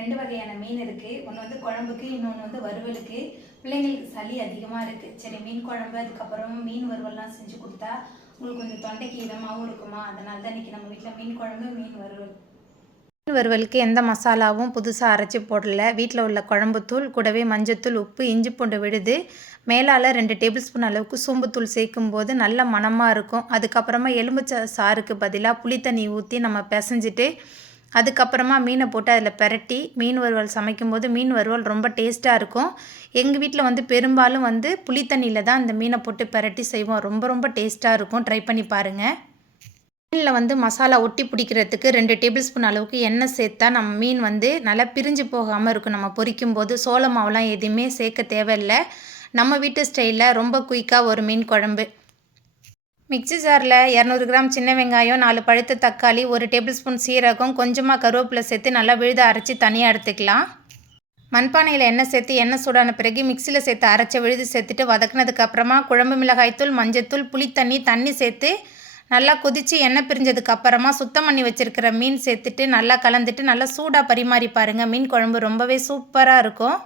2 வகையான மீன் இருக்குது. ஒன்று வந்து குழம்புக்கு, இன்னொன்று வந்து வறுவலுக்கு. பிள்ளைங்களுக்கு சளி அதிகமாக இருக்குது. சரி, மீன் குழம்பு அதுக்கப்புறம் மீன் வறுவல்லாம் செஞ்சு கொடுத்தா உங்களுக்கு கொஞ்சம் தொண்டைக்கு இதமாகவும் இருக்குமா, அதனால தான் இன்றைக்கி நம்ம வீட்டில் மீன் குழம்பு, மீன் வறுவல். மீன் வறுவலுக்கு எந்த மசாலாவும் புதுசாக அரைச்சி போடல. வீட்டில் உள்ள குழம்புத்தூள் கூடவே மஞ்சத்தூள், உப்பு, இஞ்சி பூண்டு விழுது, மேலால் 2 டேபிள் ஸ்பூன் அளவுக்கு சோம்புத்தூள் சேர்க்கும் போது நல்ல மணமாக இருக்கும். அதுக்கப்புறமா எலுமிச்சை சாருக்கு பதிலாக புளி தண்ணி ஊற்றி நம்ம பிசைஞ்சிட்டு அதுக்கப்புறமா மீனை போட்டு அதில் பெரட்டி மீன் வறுவல் சமைக்கும்போது மீன் வறுவல் ரொம்ப டேஸ்ட்டாக இருக்கும். எங்கள் வீட்டில் வந்து பெரும்பாலும் வந்து புளி தண்ணியில் தான் அந்த மீனை போட்டு பெரட்டி செய்வோம். ரொம்ப ரொம்ப டேஸ்ட்டாக இருக்கும். ட்ரை பண்ணி பாருங்கள். மீனில் வந்து மசாலா ஒட்டி பிடிக்கிறதுக்கு 2 டேபிள் ஸ்பூன் அளவுக்கு எண்ணெய் சேர்த்தா நம்ம மீன் வந்து நல்லா பிரிஞ்சு போகாமல் இருக்கும். நம்ம பொரிக்கும் போது சோள மாவுலாம் எதுவுமே சேர்க்க தேவையில்லை. நம்ம வீட்டு ஸ்டைலில் ரொம்ப குயிக்காக ஒரு மீன் குழம்பு. மிக்ஸி ஜாரில் 200 கிராம் சின்ன வெங்காயம், 4 பழுத்த தக்காளி, 1 டேபிள் ஸ்பூன் சீரகம், கொஞ்சமாக கருவேப்பிலை சேர்த்து நல்லா விழுத அரைச்சி தனியாக எடுத்துக்கலாம். மண்பானையில் எண்ணெய் சேர்த்து எண்ணெய் சூடான பிறகு மிக்சியில் சேர்த்து அரைச்ச விழுது சேர்த்துட்டு வதக்குனதுக்கு அப்புறமா குழம்பு மிளகாய்த்தூள், மஞ்சத்தூள், புளித்தண்ணி சேர்த்து நல்லா கொதித்து எண்ணெய் பிரிஞ்சதுக்கு அப்புறமா சுத்தம் பண்ணி வச்சுருக்கிற மீன் சேர்த்துட்டு நல்லா கலந்துட்டு நல்லா சூடாக பரிமாறி பாருங்கள். மீன் குழம்பு ரொம்பவே சூப்பராக இருக்கும்.